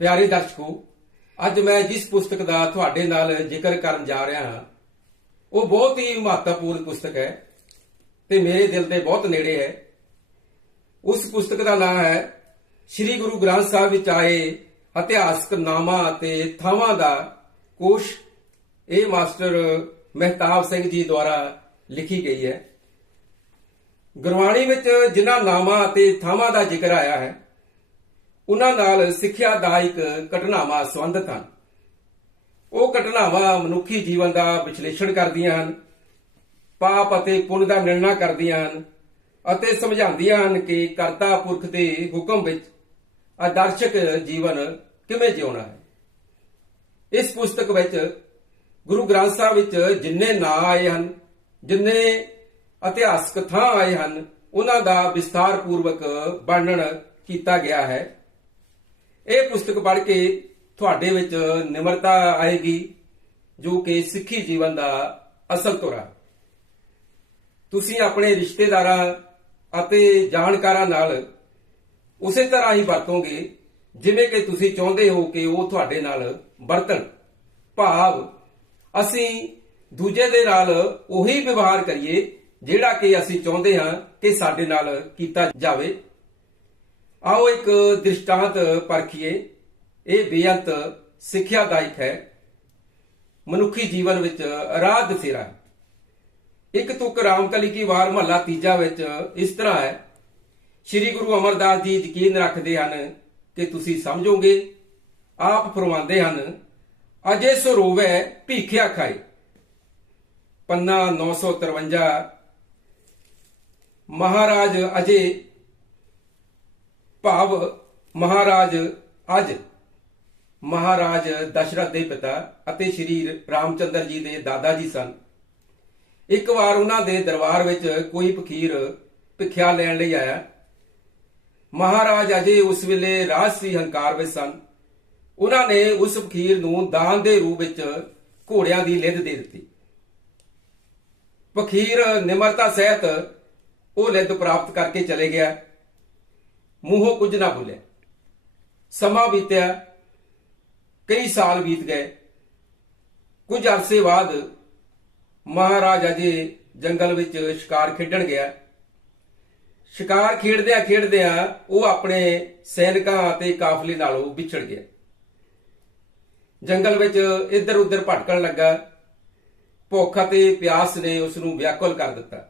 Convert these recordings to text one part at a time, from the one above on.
ਪਿਆਰੇ ਦਰਸ਼ਕੋ, ਅੱਜ ਮੈਂ ਜਿਸ ਪੁਸਤਕ ਦਾ ਤੁਹਾਡੇ ਨਾਲ ਜ਼ਿਕਰ ਕਰਨ ਜਾ ਰਿਹਾ ਹਾਂ, ਉਹ ਬਹੁਤ ਹੀ ਮਹੱਤਵਪੂਰਨ ਪੁਸਤਕ ਹੈ ਤੇ ਮੇਰੇ ਦਿਲ ਦੇ ਬਹੁਤ ਨੇੜੇ ਹੈ। ਉਸ ਪੁਸਤਕ ਦਾ ਨਾਮ ਹੈ, ਸ੍ਰੀ ਗੁਰੂ ਗ੍ਰੰਥ ਸਾਹਿਬ ਵਿੱਚ ਆਏ ਇਤਿਹਾਸਕ ਨਾਮਾਂ ਅਤੇ ਥਾਵਾਂ ਦਾ ਕੋਸ਼ ਇਹ ਮਾਸਟਰ ਮਹਿਤਾਬ ਸਿੰਘ ਜੀ ਦੁਆਰਾ ਲਿਖੀ ਗਈ ਹੈ। ਗੁਰਬਾਣੀ ਵਿੱਚ ਜਿਨ੍ਹਾਂ ਨਾਮਾਂ ਅਤੇ ਥਾਵਾਂ ਦਾ ਜ਼ਿਕਰ ਆਇਆ ਹੈ ਉਹਨਾਂ ਨਾਲ ਸਿੱਖਿਆਦਾਇਕ ਘਟਨਾਵਾਂ ਸੰਬੰਧਿਤ ਹਨ। ਉਹ ਘਟਨਾਵਾਂ ਮਨੁੱਖੀ ਜੀਵਨ ਦਾ ਵਿਸ਼ਲੇਸ਼ਣ ਕਰਦੀਆਂ ਹਨ, ਪਾਪ ਅਤੇ ਪੁੰਨ ਦਾ ਨਿਰਣਾ ਕਰਦੀਆਂ ਹਨ ਅਤੇ ਸਮਝਾਉਂਦੀਆਂ ਹਨ ਕਿ ਕਰਤਾ ਪੁਰਖ ਦੇ ਹੁਕਮ ਵਿੱਚ ਆਦਰਸ਼ਕ ਜੀਵਨ ਕਿਵੇਂ ਜਿਉਣਾ ਹੈ। ਇਸ ਪੁਸਤਕ ਵਿੱਚ ਗੁਰੂ ਗ੍ਰੰਥ ਸਾਹਿਬ ਵਿੱਚ ਜਿੰਨੇ ਨਾਂ ਆਏ ਹਨ, ਜਿੰਨੇ ਇਤਿਹਾਸਕ ਥਾਂ ਆਏ ਹਨ, ਉਹਨਾਂ ਦਾ ਵਿਸਥਾਰ ਪੂਰਵਕ ਵਰਣਨ ਕੀਤਾ ਗਿਆ ਹੈ। ਇਹ ਪੁਸਤਕ ਪੜ੍ਹ ਕੇ ਤੁਹਾਡੇ ਵਿੱਚ ਨਿਮਰਤਾ ਆਏਗੀ, ਜੋ ਕਿ ਸਿੱਖੀ ਜੀਵਨ ਦਾ ਅਸਲ ਧੁਰਾ। ਤੁਸੀਂ ਆਪਣੇ ਰਿਸ਼ਤੇਦਾਰਾਂ ਅਤੇ ਜਾਣਕਾਰਾਂ ਨਾਲ ਉਸੇ ਤਰ੍ਹਾਂ ਹੀ ਵਰਤੋਗੇ, ਜਿਵੇਂ ਕਿ ਤੁਸੀਂ ਚਾਹੁੰਦੇ ਹੋ ਕਿ ਉਹ ਤੁਹਾਡੇ ਨਾਲ ਵਰਤਣ। ਭਾਵ, ਅਸੀਂ ਦੂਜੇ ਦੇ ਨਾਲ ਉਹੀ ਵਿਵਹਾਰ ਕਰੀਏ, ਜਿਹੜਾ ਕਿ ਅਸੀਂ ਚਾਹੁੰਦੇ ਹਾਂ ਕਿ ਸਾਡੇ ਨਾਲ ਕੀਤਾ ਜਾਵੇ। ਆਓ ਇੱਕ ਦ੍ਰਿਸ਼ਟਾਂਤ ਪਰਖੀਏ। ਇਹ ਬੇਅੰਤ ਸਿੱਖਿਆਦਾਇਕ ਹੈ। ਮਨੁੱਖੀ ਜੀਵਨ ਵਿੱਚ ਰਾਹ ਦਸੇਰਾ ਹੈ। ਇੱਕ ਤੁਕ ਰਾਮਕਲੀ ਕੀ ਵਾਰ ਮਹੱਲਾ ਤੀਜਾ ਵਿੱਚ ਇਸ ਤਰ੍ਹਾਂ ਹੈ। ਸ੍ਰੀ ਗੁਰੂ ਅਮਰਦਾਸ ਜੀ ਯਕੀਨ ਰੱਖਦੇ ਹਨ ਕਿ ਤੁਸੀਂ ਸਮਝੋਗੇ। ਆਪ ਫਰਮਾਉਂਦੇ ਹਨ, ਅਜੇ ਸੋ ਰੋਵੇ, ਭੀਖਿਆ ਖਾਏ। ਪੰਨਾ 953 ਮਹਾਰਾਜ ਅਜੇ ਭਾਵ ਮਹਾਰਾਜ ਅੱਜ। ਮਹਾਰਾਜ ਦਸ਼ਰਥ ਦੇ ਪਿਤਾ ਅਤੇ ਸ਼੍ਰੀ ਰਾਮਚੰਦਰ ਜੀ ਦੇ ਦਾਦਾ ਜੀ ਸਨ। ਇੱਕ ਵਾਰ ਉਹਨਾਂ ਦੇ ਦਰਬਾਰ ਵਿੱਚ ਕੋਈ ਫਕੀਰ ਭਿਖਿਆ ਲੈਣ ਲਈ ਆਇਆ। ਮਹਾਰਾਜ ਅਜੇ ਉਸ ਵੇਲੇ ਰਾਜਸੀ ਹੰਕਾਰ ਵਿੱਚ ਸਨ। ਉਹਨਾਂ ਨੇ ਉਸ ਫਕੀਰ ਨੂੰ ਦਾਨ ਦੇ ਰੂਪ ਵਿੱਚ ਘੋੜਿਆਂ ਦੀ ਲਿੱਦ ਦੇ ਦਿੱਤੀ। ਫਕੀਰ ਨਿਮਰਤਾ ਸਹਿਤ ਉਹ ਲਿੱਦ ਪ੍ਰਾਪਤ ਕਰਕੇ ਚਲੇ ਗਿਆ। ਮੂੰਹੋਂ ਕੁਝ ਨਾ ਬੋਲਿਆ ਸਮਾਂ ਬੀਤਿਆ, ਕਈ ਸਾਲ ਬੀਤ ਗਏ। ਕੁਝ ਅਰਸੇ ਬਾਅਦ ਮਹਾਰਾਜ ਅਜੇ ਜੰਗਲ ਵਿੱਚ ਸ਼ਿਕਾਰ ਖੇਡਣ ਗਿਆ। ਸ਼ਿਕਾਰ ਖੇਡਦਿਆਂ ਖੇਡਦਿਆਂ ਉਹ ਆਪਣੇ ਸੈਨਿਕਾਂ ਅਤੇ ਕਾਫਲੇ ਨਾਲੋਂ ਵਿਛੜ ਗਿਆ। ਜੰਗਲ ਵਿੱਚ ਇੱਧਰ ਉੱਧਰ ਭਟਕਣ ਲੱਗਾ। ਭੁੱਖ ਅਤੇ ਪਿਆਸ ਨੇ ਉਸ ਨੂੰ ਵਿਆਕੁਲ ਕਰ ਦਿੱਤਾ।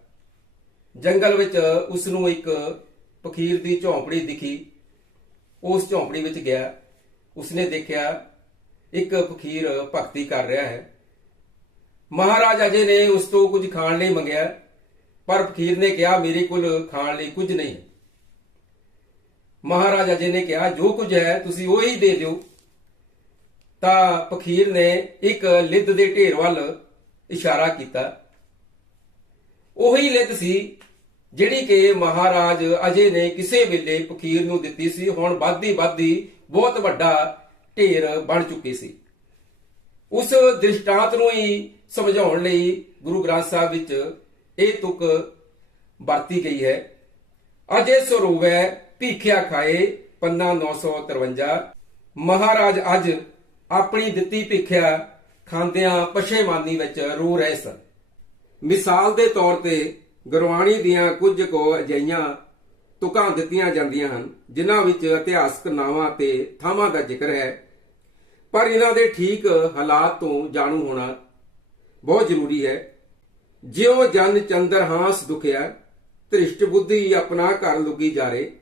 ਜੰਗਲ ਵਿੱਚ ਉਸ ਨੂੰ ਇੱਕ ਫਕੀਰ ਦੀ ਝੌਂਪੜੀ ਦਿਖੀ। ਉਸ ਝੌਂਪੜੀ ਵਿੱਚ ਗਿਆ। ਉਸਨੇ ਦੇਖਿਆ, ਇੱਕ ਫਕੀਰ ਭਗਤੀ ਕਰ ਰਿਹਾ ਹੈ। ਮਹਾਰਾਜ ਅਜੇ ਨੇ ਉਸ ਤੋਂ ਕੁਝ ਖਾਣ ਲਈ ਮੰਗਿਆ, ਪਰ ਫਕੀਰ ਨੇ ਕਿਹਾ, ਮੇਰੇ ਕੋਲ ਖਾਣ ਲਈ ਕੁਝ ਨਹੀਂ। ਮਹਾਰਾਜ ਅਜੇ ਨੇ ਕਿਹਾ, ਜੋ ਕੁਝ ਹੈ, ਤੁਸੀਂ ਉਹ ਹੀ ਦੇ ਦਿਓ। ਤਾਂ ਫਕੀਰ ਨੇ ਇੱਕ ਲਿੱਦ ਦੇ ਢੇਰ ਵੱਲ ਇਸ਼ਾਰਾ ਕੀਤਾ। ਉਹੀ ਲਿੱਦ ਸੀ ਜਿਹੜੀ ਕਿ ਮਹਾਰਾਜ ਅਜੇ ਨੇ ਕਿਸੇ ਵੇਲੇ ਫਕੀਰ ਨੂੰ ਦਿੱਤੀ ਸੀ, ਹੁਣ ਵੱਧਦੀ ਵੱਧਦੀ ਬਹੁਤ ਵੱਡਾ ਢੇਰ ਬਣ ਚੁੱਕੀ ਸੀ। ਉਸ ਦ੍ਰਿਸ਼ਟਾਂਤ ਨੂੰ ਹੀ ਸਮਝਾਉਣ ਲਈ ਗੁਰੂ ਗ੍ਰੰਥ ਸਾਹਿਬ ਵਿੱਚ ਇਹ ਤੁਕ ਵਰਤੀ ਗਈ ਹੈ। ਅਜੇ ਸਰੋਵੈ ਭੀਖਿਆ ਖਾਏ ਪੰਨਾ 953 ਮਹਾਰਾਜ ਅੱਜ ਆਪਣੀ ਦਿੱਤੀ ਭੀਖਿਆ ਖਾਂਦਿਆਂ ਪਸ਼ੇਮਾਨੀ ਵਿੱਚ ਰੋ ਰਹੇ ਸਨ। ਮਿਸਾਲ ਦੇ ਤੌਰ ਤੇ ਗੁਰਬਾਣੀ ਦੀਆਂ ਕੁਝ ਕੋ ਅਜਈਆਂ ਤੁਕਾਂ ਦਿੱਤੀਆਂ ਜਾਂਦੀਆਂ ਹਨ, ਜਿਨ੍ਹਾਂ ਵਿੱਚ ਇਤਿਹਾਸਕ ਨਾਵਾਂ ਤੇ ਥਾਵਾਂ ਦਾ ਜ਼ਿਕਰ ਹੈ। ਪਰ ਇਹਨਾਂ ਦੇ ਠੀਕ ਹਾਲਾਤ ਤੋਂ ਜਾਣੂ ਹੋਣਾ ਬਹੁਤ ਜ਼ਰੂਰੀ ਹੈ। ਜਿਉ ਜਨ ਚੰਦਰ ਹਾਂਸ ਦੁਖਿਆ, ਧ੍ਰਿਸ਼ਟ ਬੁੱਧੀ ਆਪਣਾ ਘਰ ਲੁਗੀ ਜਾਰੇ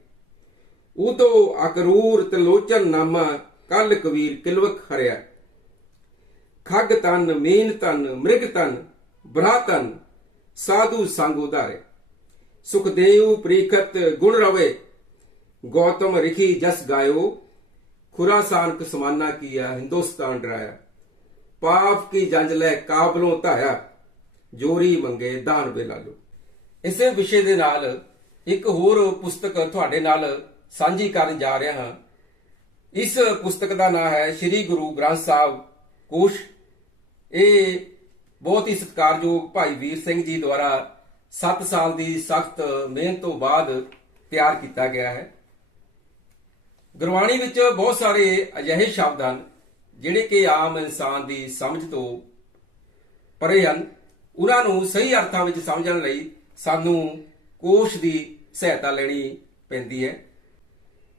ਉਤੋ ਅਕਰੂਰ ਤਲੋਚਨ ਨਾਮਾ ਕਲ ਕਬੀਰ ਕਿਲਵਕ ਹਰਿਆ। ਖੱਗ ਤਨ, ਮੀਨ ਤਨ, ਮ੍ਰਿਗ ਤਨ ਬ੍ਰਾ ਤਨ ਸਾਧੂ ਸੰਗ ਉਧਾਰੇ। ਸੁਖਦੇਵ ਪ੍ਰੀਖਤ ਗੁਣ ਰਵੇ, ਗੌਤਮ ਰਿਖੀ ਜਸ ਗਾਇਓ ਖੁਰਾਸਾਨ ਕੁ ਕੀਆ ਹਿੰਦੁਸਤਾਨ ਡਰਾਇਆ। ਪਾਪ ਕੀ ਜੰਜ ਲੈ ਕਾਬਲੋਂ ਧਾਇਆ, ਜੋਰੀ ਮੰਗੇ ਦਾਨ ਵੇਲਾ ਲੋ। ਇਸੇ ਵਿਸ਼ੇ ਦੇ ਨਾਲ ਇੱਕ ਹੋਰ ਪੁਸਤਕ ਤੁਹਾਡੇ ਨਾਲ ਸਾਂਝੀ ਕਰਨ ਜਾ ਰਿਹਾ ਹਾਂ। ਇਸ ਪੁਸਤਕ ਦਾ ਨਾਮ ਹੈ ਸ੍ਰੀ ਗੁਰੂ ਗ੍ਰੰਥ ਸਾਹਿਬ ਕੋਸ਼। ਇਹ ਬਹੁਤ ਹੀ ਸਤਿਕਾਰਯੋਗ ਭਾਈ ਵੀਰ ਸਿੰਘ ਜੀ ਦੁਆਰਾ 7 ਸਾਲ ਦੀ ਸਖਤ ਮਿਹਨਤ ਤੋਂ ਬਾਅਦ ਤਿਆਰ ਕੀਤਾ ਗਿਆ ਹੈ। ਗੁਰਬਾਣੀ ਵਿੱਚ ਬਹੁਤ ਸਾਰੇ ਅਜਿਹੇ ਸ਼ਬਦ ਹਨ, ਜਿਹੜੇ ਕਿ ਆਮ ਇਨਸਾਨ ਦੀ ਸਮਝ ਤੋਂ ਪਰੇ ਹਨ। ਉਹਨਾਂ ਨੂੰ ਸਹੀ ਅਰਥਾਂ ਵਿੱਚ ਸਮਝਣ ਲਈ ਸਾਨੂੰ ਕੋਸ਼ ਦੀ ਸਹਾਇਤਾ ਲੈਣੀ ਪੈਂਦੀ ਹੈ।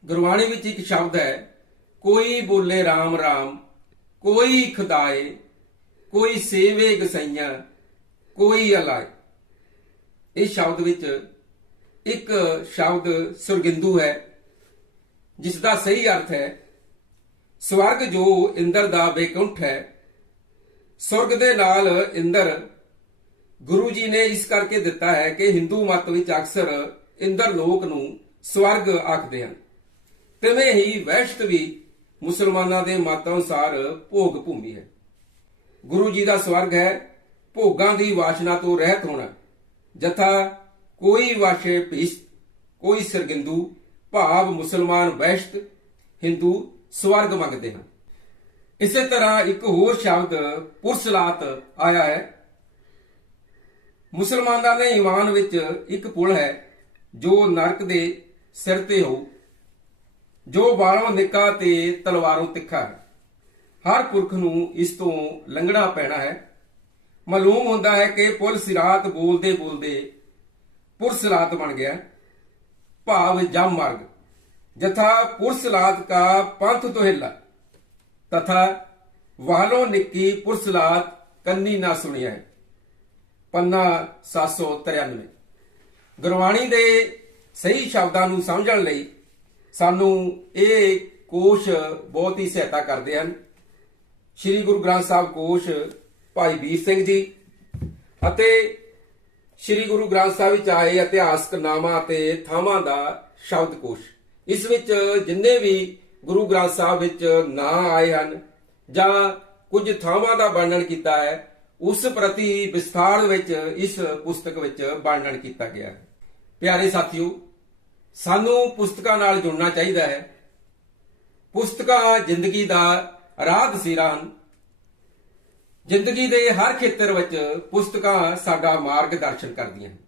ਗੁਰਬਾਣੀ ਵਿੱਚ ਇੱਕ ਸ਼ਬਦ ਹੈ, ਕੋਈ ਬੋਲੇ RAM RAM ਕੋਈ ਖੁਦਾਏ ਕੋਈ ਸੇਵੇ ਗਸਈਆਂ, ਕੋਈ ਅਲਾਏ। ਇਸ ਸ਼ਬਦ ਵਿੱਚ ਇੱਕ ਸ਼ਬਦ ਸੁਰਗਿੰਦੂ ਹੈ ਜਿਸ ਦਾ ਸਹੀ ਅਰਥ ਹੈ, ਸਵਰਗ ਜੋ ਇੰਦਰ ਦਾ ਬੇਕੁੰਠ ਹੈ, ਸੁਰਗ ਦੇ ਨਾਲ ਇੰਦਰ, ਗੁਰੂ ਜੀ ਨੇ ਇਸ ਕਰਕੇ ਦਿੱਤਾ ਹੈ ਕਿ ਹਿੰਦੂ ਮਤ ਵਿੱਚ ਅਕਸਰ ਇੰਦਰ ਲੋਕ ਨੂੰ ਸਵਰਗ ਆਖਦੇ ਹਨ। ਤਿਵੇਂ ਹੀ ਵੈਸ਼ਟ ਵੀ ਮੁਸਲਮਾਨਾਂ ਦੇ ਮਤ ਅਨੁਸਾਰ ਭੋਗ ਭੂਮੀ ਹੈ। ਗੁਰੂ ਜੀ ਦਾ ਸਵਰਗ ਹੈ, ਭੋਗਾਂ ਦੀ ਵਾਸ਼ਨਾ ਤੋਂ ਰਹਿਤ ਹੋਣਾ। ਜਥਾ ਕੋਈ ਵਾਸ਼ੇ ਭੀਸ ਕੋਈ ਸਰਗਿੰਦੂ, ਭਾਵ ਮੁਸਲਮਾਨ ਵੈਸਤ, ਹਿੰਦੂ ਸਵਰਗ ਮੰਗਦੇ ਹਨ। ਇਸੇ ਤਰ੍ਹਾਂ ਇੱਕ ਹੋਰ ਸ਼ਬਦ ਪੁਰਸਲਾਤ ਆਇਆ ਹੈ। ਮੁਸਲਮਾਨਾਂ ਦੇ ਈਮਾਨ ਵਿੱਚ ਇੱਕ ਪੁਲ ਹੈ, ਜੋ ਨਰਕ ਦੇ ਸਿਰ ਤੇ ਹੋ, ਜੋ ਬਾਲੋਂ ਨਿੱਕਾ ਤੇ ਤਲਵਾਰੋਂ ਤਿੱਖਾ ਹੈ। ਹਰ ਪੁਰਖ ਨੂੰ ਇਸ ਤੋਂ ਲੰਘਣਾ ਪੈਣਾ ਹੈ। ਮਾਲੂਮ ਹੁੰਦਾ ਹੈ ਕਿ ਪੁਲ ਸਿਰਾਤ ਬੋਲਦੇ ਬੋਲਦੇ ਪੁਰਸਲਾਤ ਬਣ ਗਿਆ। ਭਾਵ ਜਮ ਮਾਰਗ। ਜਥਾ ਪੁਰਸਲਾਤ ਕਾ ਪੰਥ ਤੋਂ ਹਿੱਲਾ ਤਥਾ ਵਾਲੋਂ ਨਿੱਕੀ ਪੁਰਸਲਾਤ ਕੰਨੀ ਨਾ ਸੁਣਿਆ ਹੈ। ਪੰਨਾ 793 ਗੁਰਬਾਣੀ ਦੇ ਸਹੀ ਸ਼ਬਦਾਂ ਨੂੰ ਸਮਝਣ ਲਈ ਸਾਨੂੰ ਇਹ ਕੋਸ਼ ਬਹੁਤ ਹੀ ਸਹਾਇਤਾ ਕਰਦੇ ਹਨ। ਸ੍ਰੀ ਗੁਰੂ ਗ੍ਰੰਥ ਸਾਹਿਬ ਕੋਸ਼ ਭਾਈ ਵੀਰ ਸਿੰਘ ਜੀ ਅਤੇ ਸ੍ਰੀ ਗੁਰੂ ਗ੍ਰੰਥ ਸਾਹਿਬ ਵਿੱਚ ਆਏ ਇਤਿਹਾਸਕ ਨਾਮਾਂ ਅਤੇ ਥਾਵਾਂ ਦਾ ਸ਼ਬਦ ਕੋਸ਼। ਇਸ ਵਿੱਚ ਜਿੰਨੇ ਵੀ ਗੁਰੂ ਗ੍ਰੰਥ ਸਾਹਿਬ ਵਿੱਚ ਨਾਂ ਆਏ ਹਨ ਜਾਂ ਕੁਝ ਥਾਵਾਂ ਦਾ ਵਰਣਨ ਕੀਤਾ ਹੈ, ਉਸ ਪ੍ਰਤੀ ਵਿਸਥਾਰ ਵਿੱਚ ਇਸ ਪੁਸਤਕ ਵਿੱਚ ਵਰਣਨ ਕੀਤਾ ਗਿਆ ਹੈ। ਪਿਆਰੇ ਸਾਥੀਓ, ਸਾਨੂੰ ਪੁਸਤਕਾਂ ਨਾਲ ਜੁੜਨਾ ਚਾਹੀਦਾ ਹੈ। ਪੁਸਤਕਾਂ ਜ਼ਿੰਦਗੀ ਦਾ ਰਾਹ ਦਸੀਰਾਂ ਹਨ। ਜ਼ਿੰਦਗੀ ਦੇ ਹਰ ਖੇਤਰ ਵਿੱਚ ਪੁਸਤਕਾਂ ਸਾਡਾ ਮਾਰਗਦਰਸ਼ਨ ਕਰਦੀਆਂ ਹਨ।